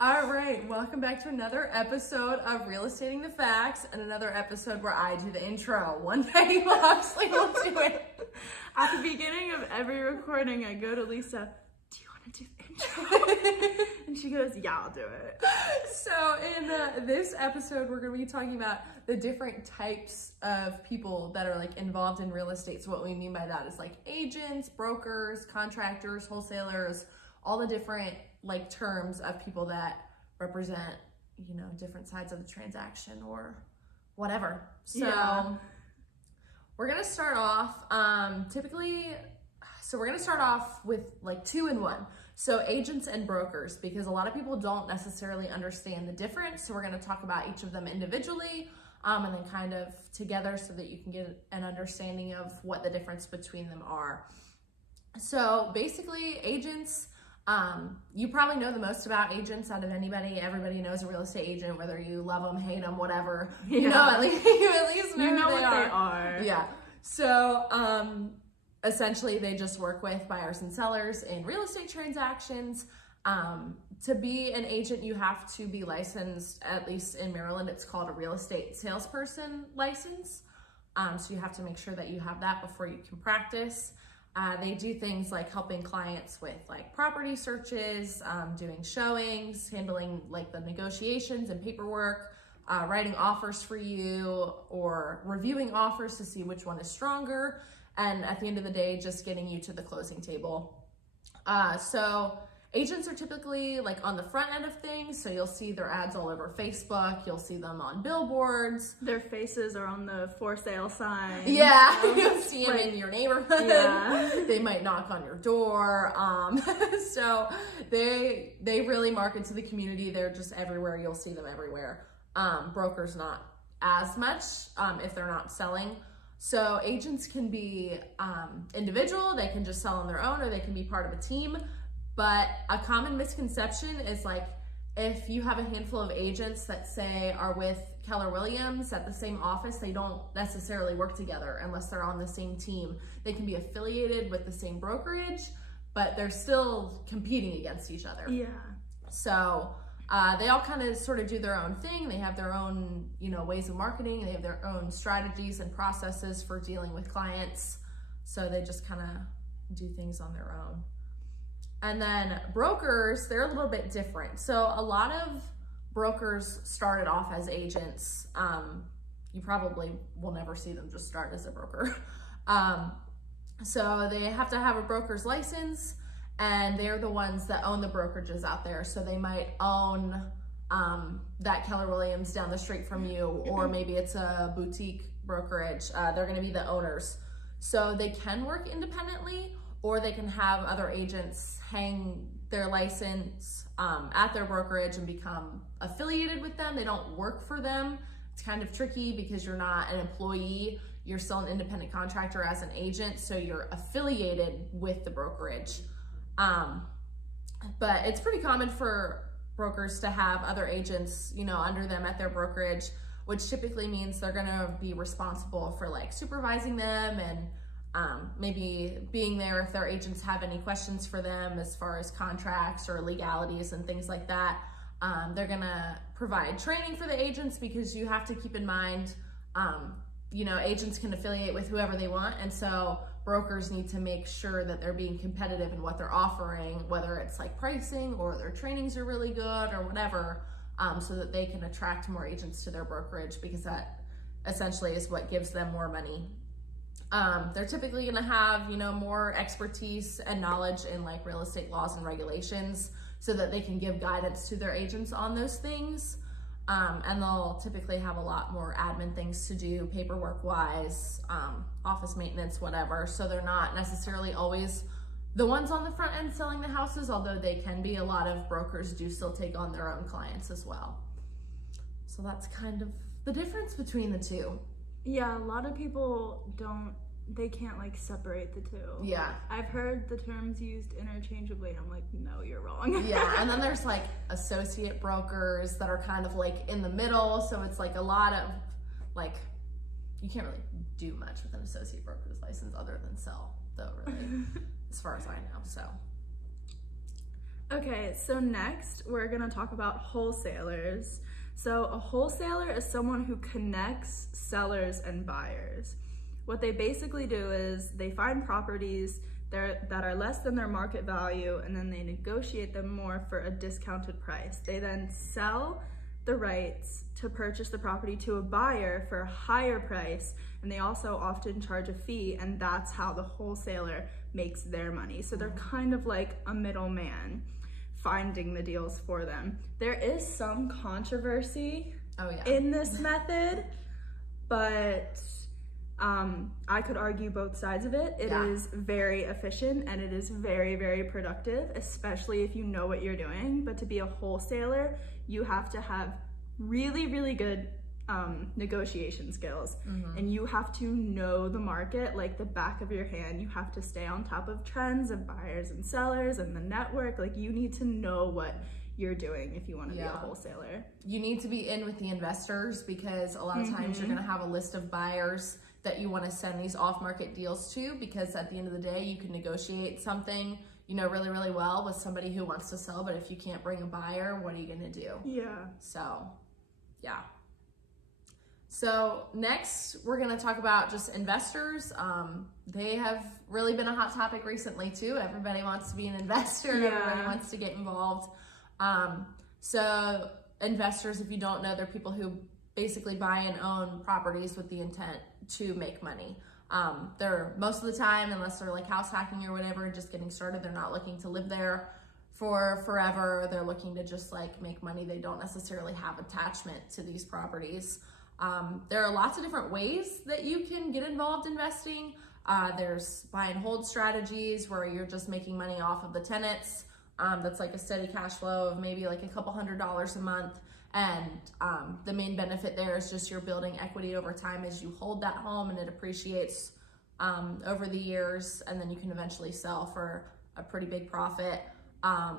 All right, welcome back to another episode of Real Estating the Facts and another episode where I do the intro. One day Moxley will do it. At the beginning of every recording, I go to Lisa, do you want to do the intro? And she goes, yeah, I'll do it. So in this episode, we're going to be talking about the different types of people that are like involved in real estate. So what we mean by that is like agents, brokers, contractors, wholesalers, all the different like terms of people that represent, you know, different sides of the transaction or whatever. So we're going to start off we're going to start off with like 2 in 1. So agents and brokers, because a lot of people don't necessarily understand the difference. So we're going to talk about each of them individually and then kind of together so that you can get an understanding of what the difference between them are. So basically agents, you probably know the most about agents out of anybody. Everybody knows a real estate agent, whether you love them, hate them, whatever. Yeah. You know, at least know who they are. Yeah. So essentially, they just work with buyers and sellers in real estate transactions. To be an agent, you have to be licensed, at least in Maryland, it's called a real estate salesperson license. So you have to make sure that you have that before you can practice. They do things like helping clients with like property searches, doing showings, handling like the negotiations and paperwork, writing offers for you or reviewing offers to see which one is stronger. And at the end of the day, just getting you to the closing table. So agents are typically like on the front end of things. So you'll see their ads all over Facebook. You'll see them on billboards. Their faces are on the for sale sign. Yeah, you'll see them in your neighborhood. Yeah. They might knock on your door. So they really market to the community. They're just everywhere. You'll see them everywhere. Brokers not as much if they're not selling. So agents can be individual, they can just sell on their own, or they can be part of a team. But a common misconception is like, if you have a handful of agents that say are with Keller Williams at the same office, they don't necessarily work together unless they're on the same team. They can be affiliated with the same brokerage, but they're still competing against each other. Yeah. So they all kind of sort of do their own thing. They have their own, you know, ways of marketing. They have their own strategies and processes for dealing with clients. So they just kind of do things on their own. And then brokers, they're a little bit different. So a lot of brokers started off as agents. You probably will never see them just start as a broker. So they have to have a broker's license. And they're the ones that own the brokerages out there. So they might own that Keller Williams down the street from you, or maybe it's a boutique brokerage. They're gonna be the owners. So they can work independently, or they can have other agents hang their license at their brokerage and become affiliated with them. They don't work for them. It's kind of tricky because you're not an employee. You're still an independent contractor as an agent, so you're affiliated with the brokerage. But it's pretty common for brokers to have other agents, you know, under them at their brokerage, which typically means they're going to be responsible for like supervising them and maybe being there if their agents have any questions for them as far as contracts or legalities and things like that. They're going to provide training for the agents, because you have to keep in mind, you know, agents can affiliate with whoever they want. And so brokers need to make sure that they're being competitive in what they're offering, whether it's like pricing or their trainings are really good or whatever, so that they can attract more agents to their brokerage, because that essentially is what gives them more money. They're typically going to have, you know, more expertise and knowledge in like real estate laws and regulations, so that they can give guidance to their agents on those things. And they'll typically have a lot more admin things to do, paperwork wise, office maintenance, whatever. So they're not necessarily always the ones on the front end selling the houses, although they can be. A lot of brokers do still take on their own clients as well. So that's kind of the difference between the two. Yeah, a lot of people they can't like separate the two. Yeah. I've heard the terms used interchangeably and I'm like, no, you're wrong. Yeah, and then there's like associate brokers that are kind of like in the middle. So it's like a lot of like, you can't really do much with an associate broker's license other than sell, though, really, as far as I know. So Okay, so next we're gonna talk about wholesalers. So a wholesaler is someone who connects sellers and buyers. What they basically do is they find properties that are less than their market value, and then they negotiate them more for a discounted price. They then sell the rights to purchase the property to a buyer for a higher price, and they also often charge a fee, and that's how the wholesaler makes their money. So they're kind of like a middleman finding the deals for them. There is some controversy in this method, but I could argue both sides of it. It is very efficient and it is very, very productive, especially if you know what you're doing. But to be a wholesaler, you have to have really, really good negotiation skills, and you have to know the market like the back of your hand. You have to stay on top of trends of buyers and sellers and the network. Like, you need to know what you're doing if you want to be a wholesaler. You need to be in with the investors, because a lot of times you're going to have a list of buyers that you want to send these off-market deals to, because at the end of the day, you can negotiate something, you know, really, really well with somebody who wants to sell, but if you can't bring a buyer, what are you going to do? So next, we're going to talk about just investors. They have really been a hot topic recently too. Everybody wants to be an investor. Everybody wants to get involved. So investors, if you don't know, they're people who basically buy and own properties with the intent to make money. They're most of the time, unless they're like house hacking or whatever and just getting started, they're not looking to live there for forever. They're looking to just like make money. They don't necessarily have attachment to these properties. There are lots of different ways that you can get involved investing. There's buy and hold strategies where you're just making money off of the tenants. That's like a steady cash flow of maybe like a couple $100s a month. And the main benefit there is just you're building equity over time as you hold that home, and it appreciates over the years, and then you can eventually sell for a pretty big profit.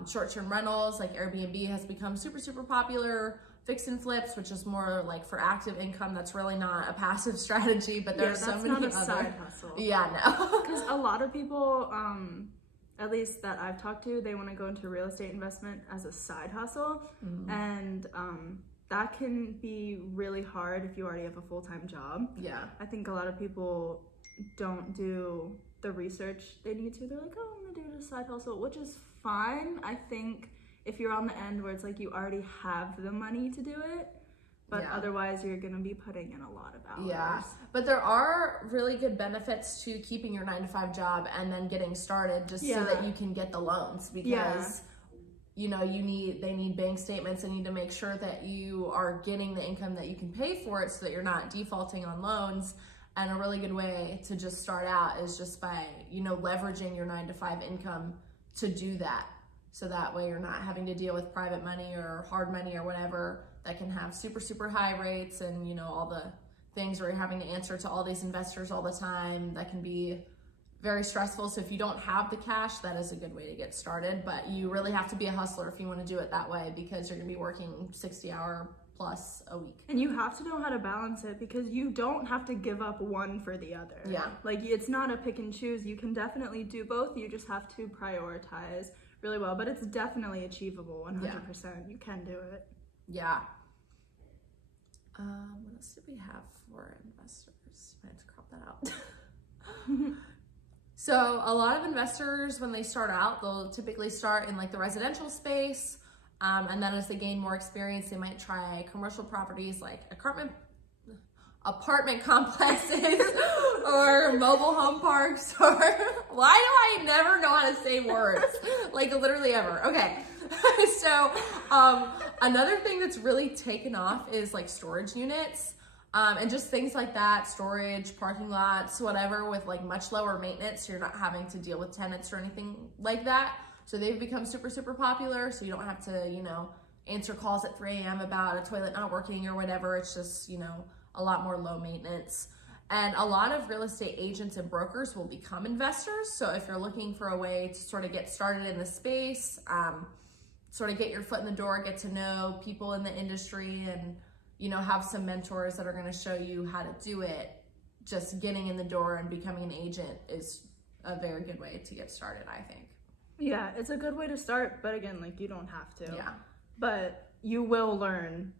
Short-term rentals like Airbnb has become super, super popular. Fix and flips, which is more like for active income. That's really not a passive strategy, but there's so many other side hustle. No. Because a lot of people, at least that I've talked to, they want to go into real estate investment as a side hustle, and that can be really hard if you already have a full-time job. I think a lot of people don't do the research they need to. They're like, oh, I'm gonna do it as a side hustle, which is fine. I think if you're on the end where it's like you already have the money to do it, but otherwise you're gonna be putting in a lot of hours. But there are really good benefits to keeping your 9-to-5 job and then getting started, just so that you can get the loans, because you know, they need bank statements. They need to make sure that you are getting the income that you can pay for it, so that you're not defaulting on loans. And a really good way to just start out is just by, you know, leveraging your 9-to-5 income to do that. So that way you're not having to deal with private money or hard money or whatever that can have super, super high rates, and, you know, all the things where you're having to answer to all these investors all the time. That can be very stressful. So if you don't have the cash, that is a good way to get started. But you really have to be a hustler if you want to do it that way, because you're going to be working 60-hour plus a week. And you have to know how to balance it, because you don't have to give up one for the other. Like, it's not a pick and choose. You can definitely do both. You just have to prioritize really well, but it's definitely achievable. 100%. You can do it. What else did we have for investors? I have to crop that out. So a lot of investors, when they start out, they'll typically start in like the residential space, and then as they gain more experience, they might try commercial properties like apartment complexes or mobile home parks, or why do I never know how to say words? Like, literally ever. Okay. So another thing that's really taken off is like storage units, and just things like that, storage, parking lots, whatever, with like much lower maintenance. So you're not having to deal with tenants or anything like that. So they've become super, super popular. So you don't have to, you know, answer calls at 3 a.m. about a toilet not working or whatever. It's just, you know, a lot more low maintenance. And a lot of real estate agents and brokers will become investors. So if you're looking for a way to sort of get started in the space, sort of get your foot in the door, get to know people in the industry, and, you know, have some mentors that are going to show you how to do it, just getting in the door and becoming an agent is a very good way to get started, I think. Yeah, it's a good way to start, but again, like, you don't have to. Yeah. But you will learn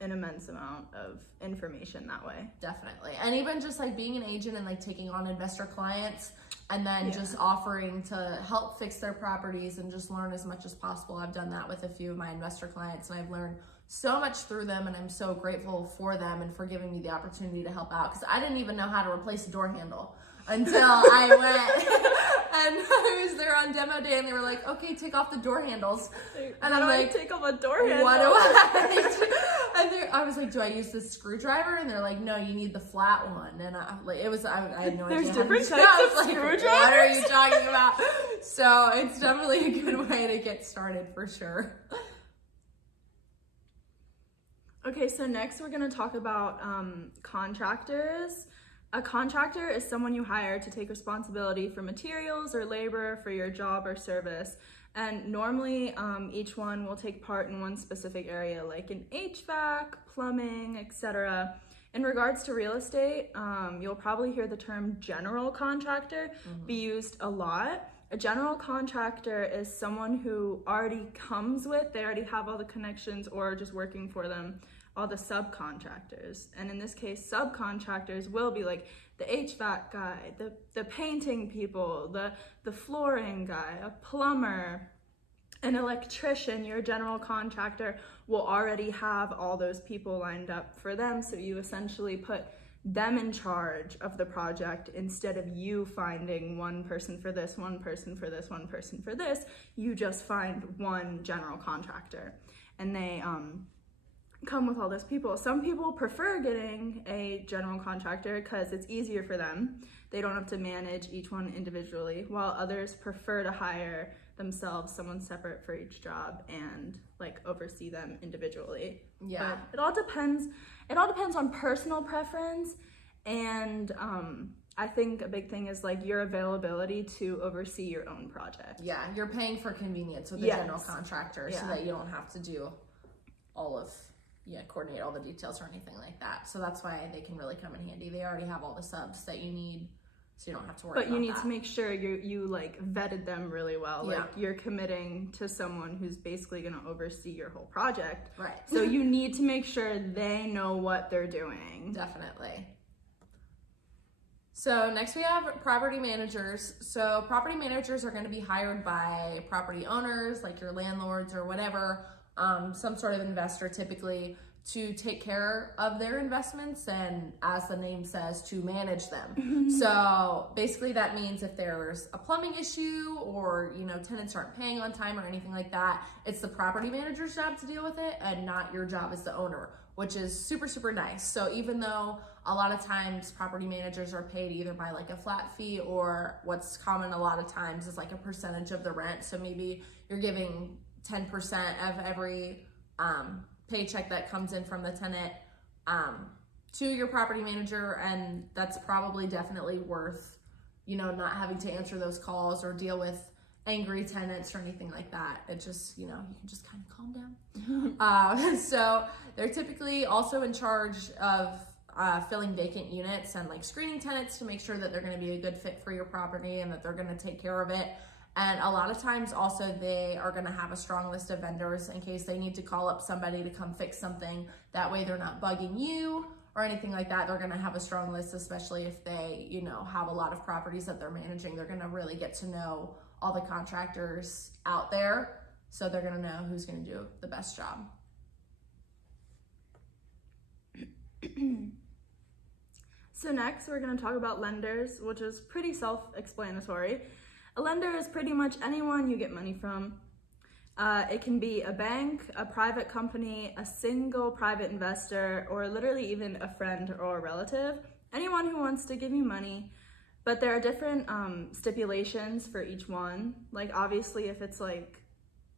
an immense amount of information that way. Definitely. And even just like being an agent and like taking on investor clients and then Yeah. just offering to help fix their properties and just learn as much as possible. I've done that with a few of my investor clients, and I've learned so much through them, and I'm so grateful for them and for giving me the opportunity to help out, because I didn't even know how to replace a door handle until I went and I was there on demo day, and they were like, okay, take off the door handles. And How I'm do I like, take off a door handle? what do I do? And I was like, do I use this screwdriver? And they're like, no, you need the flat one. And I had no There's idea. different how to types I of was like, screwdrivers? what are you talking about? So it's definitely a good way to get started for sure. Okay, so next we're gonna talk about contractors. A contractor is someone you hire to take responsibility for materials or labor for your job or service. And normally each one will take part in one specific area, like in HVAC, plumbing, etc. In regards to real estate, you'll probably hear the term general contractor be used a lot. A general contractor is someone who already comes with, they already have all the connections or just working for them, all the subcontractors. And in this case, subcontractors will be like the HVAC guy, the painting people, the flooring guy, a plumber, an electrician. Your general contractor will already have all those people lined up for them. So you essentially put them in charge of the project instead of you finding one person for this, one person for this, one person for this. You just find one general contractor, and they come with all those people. Some people prefer getting a general contractor because it's easier for them. They don't have to manage each one individually, while others prefer to hire themselves someone separate for each job and like oversee them individually. Yeah. But it all depends on personal preference, and I think a big thing is like your availability to oversee your own project. Yeah, you're paying for convenience with the general contractor so that you don't have to do coordinate all the details or anything like that. So that's why they can really come in handy. They already have all the subs that you need, so you don't have to worry about that. But you need to make sure you like vetted them really well. Like you're committing to someone who's basically going to oversee your whole project. Right. So you need to make sure they know what they're doing. Definitely. So next we have property managers. So property managers are going to be hired by property owners, like your landlords or whatever, some sort of investor typically, to take care of their investments and, as the name says, to manage them. So basically that means if there's a plumbing issue or, tenants aren't paying on time or anything like that, it's the property manager's job to deal with it and not your job as the owner, which is super, super nice. So even though a lot of times property managers are paid either by like a flat fee, or what's common a lot of times is like a percentage of the rent. So maybe you're giving 10% of every paycheck that comes in from the tenant to your property manager, and that's probably definitely worth, not having to answer those calls or deal with angry tenants or anything like that. It just, you can just kind of calm down. So they're typically also in charge of filling vacant units and like screening tenants to make sure that they're going to be a good fit for your property and that they're going to take care of it. And a lot of times also they are going to have a strong list of vendors in case they need to call up somebody to come fix something. That way they're not bugging you or anything like that. They're going to have a strong list, especially if they, have a lot of properties that they're managing. They're going to really get to know all the contractors out there. So they're going to know who's going to do the best job. So next we're going to talk about lenders, which is pretty self-explanatory. A lender is pretty much anyone you get money from. It can be a bank, a private company, a single private investor, or literally even a friend or a relative. Anyone who wants to give you money. But there are different stipulations for each one. Like obviously if it's like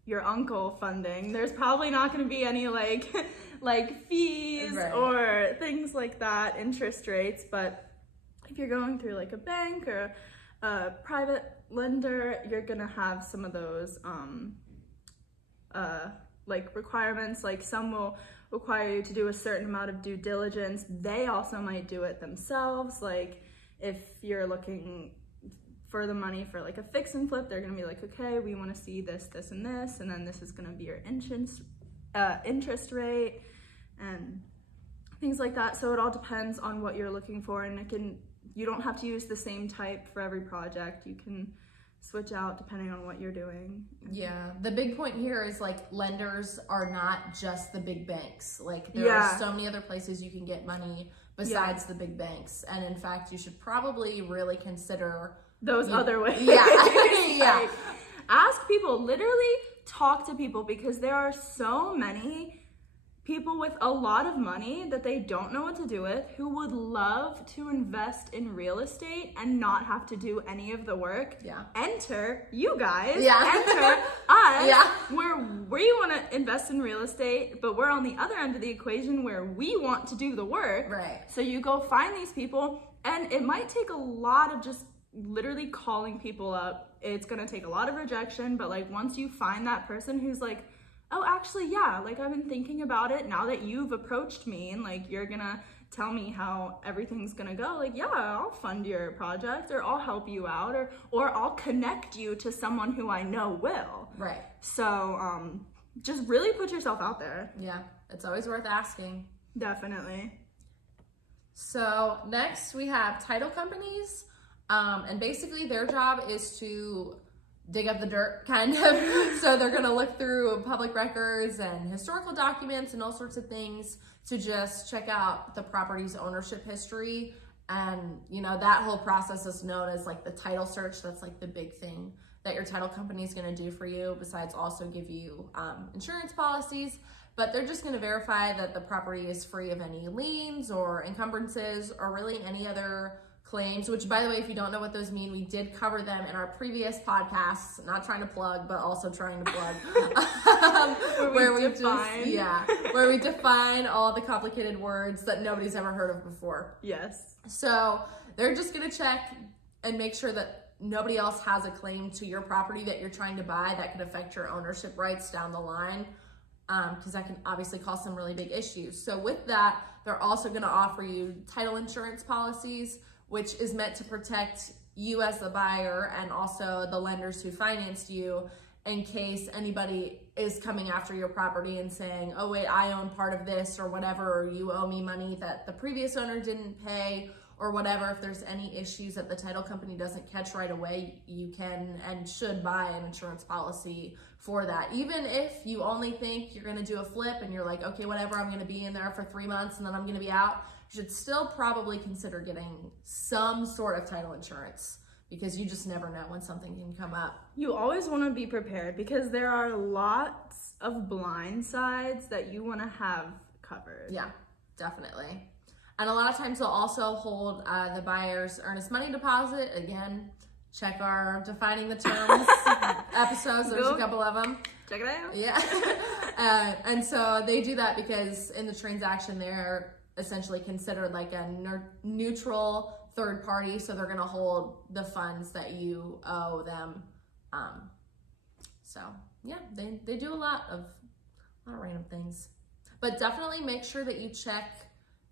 your uncle funding, there's probably not going to be any like fees or things like that, interest rates. But if you're going through like a bank or a private lender, you're gonna have some of those like requirements. Like some will require you to do a certain amount of due diligence. They also might do it themselves. Like if you're looking for the money for like a fix and flip, they're gonna be like, okay, we want to see this, this, and this, and then this is gonna be your interest rate and things like that. So it all depends on what you're looking for, and you don't have to use the same type for every project. You can switch out depending on what you're doing. Yeah, the big point here is like lenders are not just the big banks. Like there are so many other places you can get money besides the big banks, and in fact you should probably really consider those other ways. Yeah. Yeah. Like, ask people, literally talk to people, because there are so many people with a lot of money that they don't know what to do with, who would love to invest in real estate and not have to do any of the work. Yeah. Enter you guys. Yeah. Enter us. Yeah. Where we want to invest in real estate, but we're on the other end of the equation where we want to do the work. Right. So you go find these people, and it might take a lot of just literally calling people up. It's going to take a lot of rejection, but like once you find that person who's like, oh, actually, yeah, like I've been thinking about it now that you've approached me, and like you're gonna tell me how everything's gonna go, like, yeah, I'll fund your project, or I'll help you out, or I'll connect you to someone who I know will. Right. So just really put yourself out there. Yeah, it's always worth asking. Definitely. So next we have title companies, and basically their job is to dig up the dirt, kind of. So they're gonna look through public records and historical documents and all sorts of things to just check out the property's ownership history. And you know, that whole process is known as like the title search. That's like the big thing that your title company is gonna do for you, besides also give you insurance policies. But they're just gonna verify that the property is free of any liens or encumbrances or really any other claims, which by the way, if you don't know what those mean, we did cover them in our previous podcasts, not trying to plug, but also trying to plug, where we define all the complicated words that nobody's ever heard of before. Yes. So they're just gonna check and make sure that nobody else has a claim to your property that you're trying to buy that could affect your ownership rights down the line, because that can obviously cause some really big issues. So with that, they're also gonna offer you title insurance policies, which is meant to protect you as the buyer and also the lenders who financed you, in case anybody is coming after your property and saying, oh wait, I own part of this or whatever, or you owe me money that the previous owner didn't pay or whatever. If there's any issues that the title company doesn't catch right away, you can and should buy an insurance policy for that. Even if you only think you're gonna do a flip and you're like, okay, whatever, I'm gonna be in there for 3 months and then I'm gonna be out, you should still probably consider getting some sort of title insurance, because you just never know when something can come up. You always want to be prepared, because there are lots of blind sides that you want to have covered. Yeah, definitely. And a lot of times they'll also hold the buyer's earnest money deposit. Again, check our defining the terms episodes. There's a couple of them. Check it out. Yeah. And so they do that because in the transaction they're essentially considered like a neutral third party, so they're going to hold the funds that you owe them. So yeah, they do a lot of random things, but definitely make sure that you check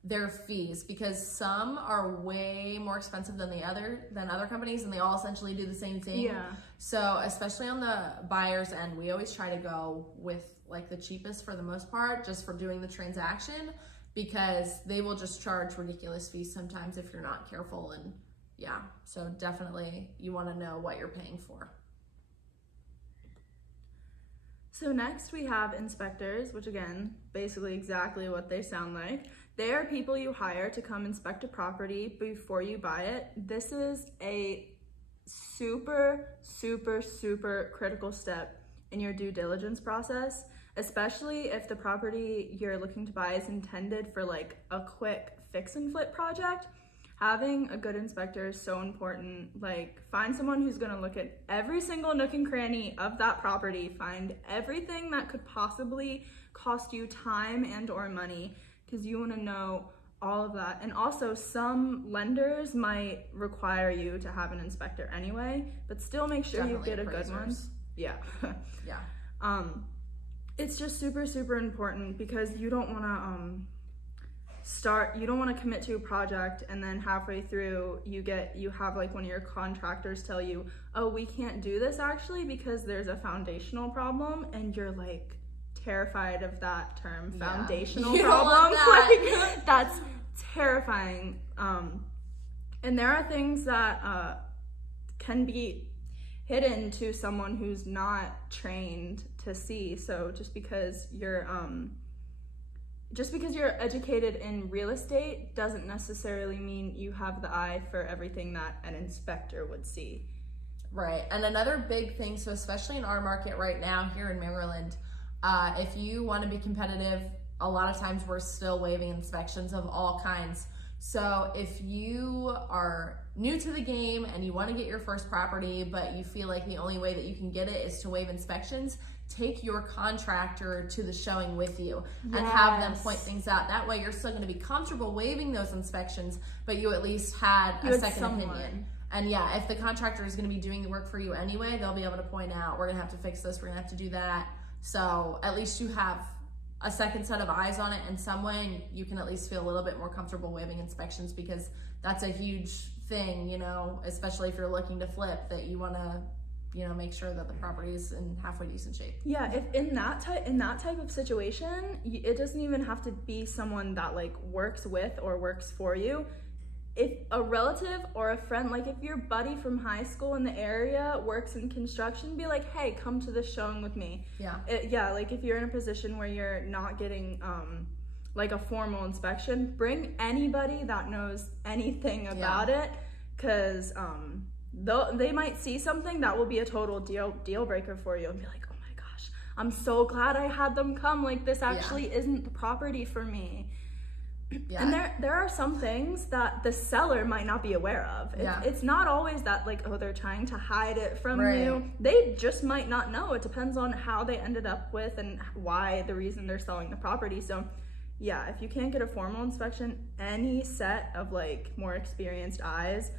their fees, because some are way more expensive than other companies, and they all essentially do the same thing. Yeah. So especially on the buyer's end, we always try to go with like the cheapest for the most part, just for doing the transaction, because they will just charge ridiculous fees sometimes if you're not careful. And yeah, so definitely you want to know what you're paying for. So next we have inspectors, which again, basically exactly what they sound like. They are people you hire to come inspect a property before you buy it. This is a super, super, super critical step in your due diligence process, especially if the property you're looking to buy is intended for like a quick fix and flip project. Having a good inspector is so important. Like, find someone who's gonna look at every single nook and cranny of that property, find everything that could possibly cost you time and or money, because you wanna know all of that. And also, some lenders might require you to have an inspector anyway, but still make sure Definitely you get a good one. Yeah. Yeah. It's just super, super important, because you don't wanna you don't want to commit to a project and then halfway through you have like one of your contractors tell you, oh, we can't do this actually because there's a foundational problem, and you're like terrified of that term, foundational problem. Like, that's terrifying. And there are things that can be hidden to someone who's not trained to see. So just because you're educated in real estate doesn't necessarily mean you have the eye for everything that an inspector would see. Right. And another big thing, so especially in our market right now here in Maryland, if you want to be competitive, a lot of times we're still waiving inspections of all kinds. So if you are new to the game and you want to get your first property, but you feel like the only way that you can get it is to waive inspections, take your contractor to the showing with you and have them point things out. That way you're still going to be comfortable waiving those inspections, but you at least had a second opinion. And yeah, if the contractor is going to be doing the work for you anyway, they'll be able to point out, we're going to have to fix this, we're going to have to do that. So at least you have a second set of eyes on it in some way, and you can at least feel a little bit more comfortable waiving inspections, because that's a huge thing, you know, especially if you're looking to flip, that you want to, you know, make sure that the property is in halfway decent shape. Yeah, if in that type of situation, it doesn't even have to be someone that like works with or works for you. If a relative or a friend, like if your buddy from high school in the area works in construction, be like, hey, come to this showing with me. Yeah. Like if you're in a position where you're not getting like a formal inspection, bring anybody that knows anything about it, because they might see something that will be a total deal breaker for you and be like, oh my gosh, I'm so glad I had them come. Like, this actually isn't the property for me. Yeah. And there are some things that the seller might not be aware of. It's not always that like, oh, they're trying to hide it from you. They just might not know. It depends on how they ended up with and why, the reason they're selling the property. So yeah, if you can't get a formal inspection, any set of like more experienced eyes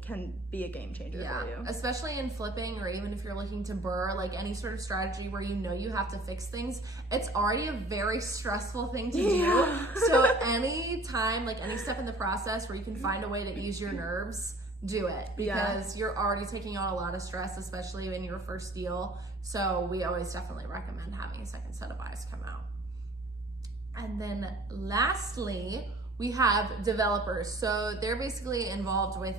can be a game changer for you. Especially in flipping, or even if you're looking to burr, like any sort of strategy where you know you have to fix things, it's already a very stressful thing to do. So any time, like any step in the process where you can find a way to ease your nerves, do it, because you're already taking on a lot of stress, especially in your first deal. So we always definitely recommend having a second set of eyes come out. And then lastly, we have developers. So they're basically involved with,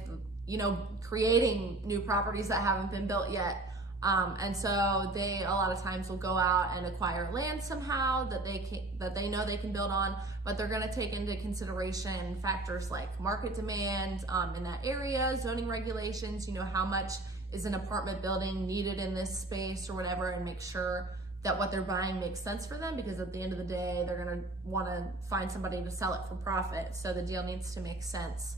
you know, creating new properties that haven't been built yet. And so they a lot of times will go out and acquire land somehow that they know they can build on, but they're going to take into consideration factors like market demand in that area, zoning regulations, you know, how much is an apartment building needed in this space or whatever, and make sure that what they're buying makes sense for them, because at the end of the day, they're gonna wanna find somebody to sell it for profit. So the deal needs to make sense.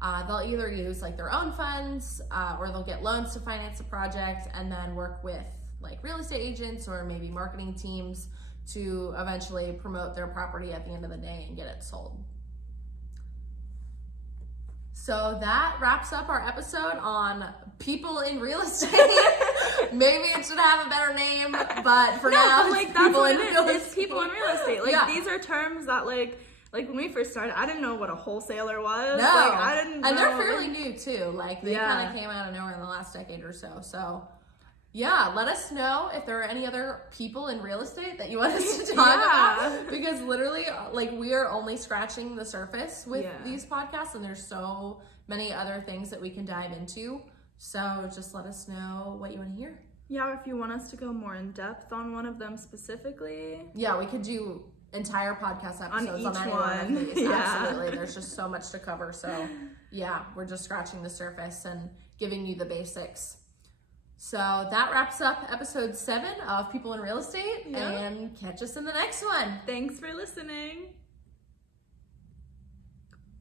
They'll either use like their own funds or they'll get loans to finance the project, and then work with like real estate agents or maybe marketing teams to eventually promote their property at the end of the day and get it sold. So that wraps up our episode on people in real estate. Maybe it should have a better name, but for now, like that's what it is. It's people in real estate. Like these are terms that like when we first started, I didn't know what a wholesaler was. No, like, I didn't know. And they're fairly new too. Like they kind of came out of nowhere in the last decade or so. So yeah, let us know if there are any other people in real estate that you want us to talk about, because literally, like, we are only scratching the surface with these podcasts, and there's so many other things that we can dive into. So just let us know what you want to hear. Yeah, if you want us to go more in depth on one of them specifically. Yeah, we could do entire podcast episodes on any one of these. Absolutely. There's just so much to cover. So yeah, we're just scratching the surface and giving you the basics. So that wraps up episode 7 of People in Real Estate, and catch us in the next one. Thanks for listening.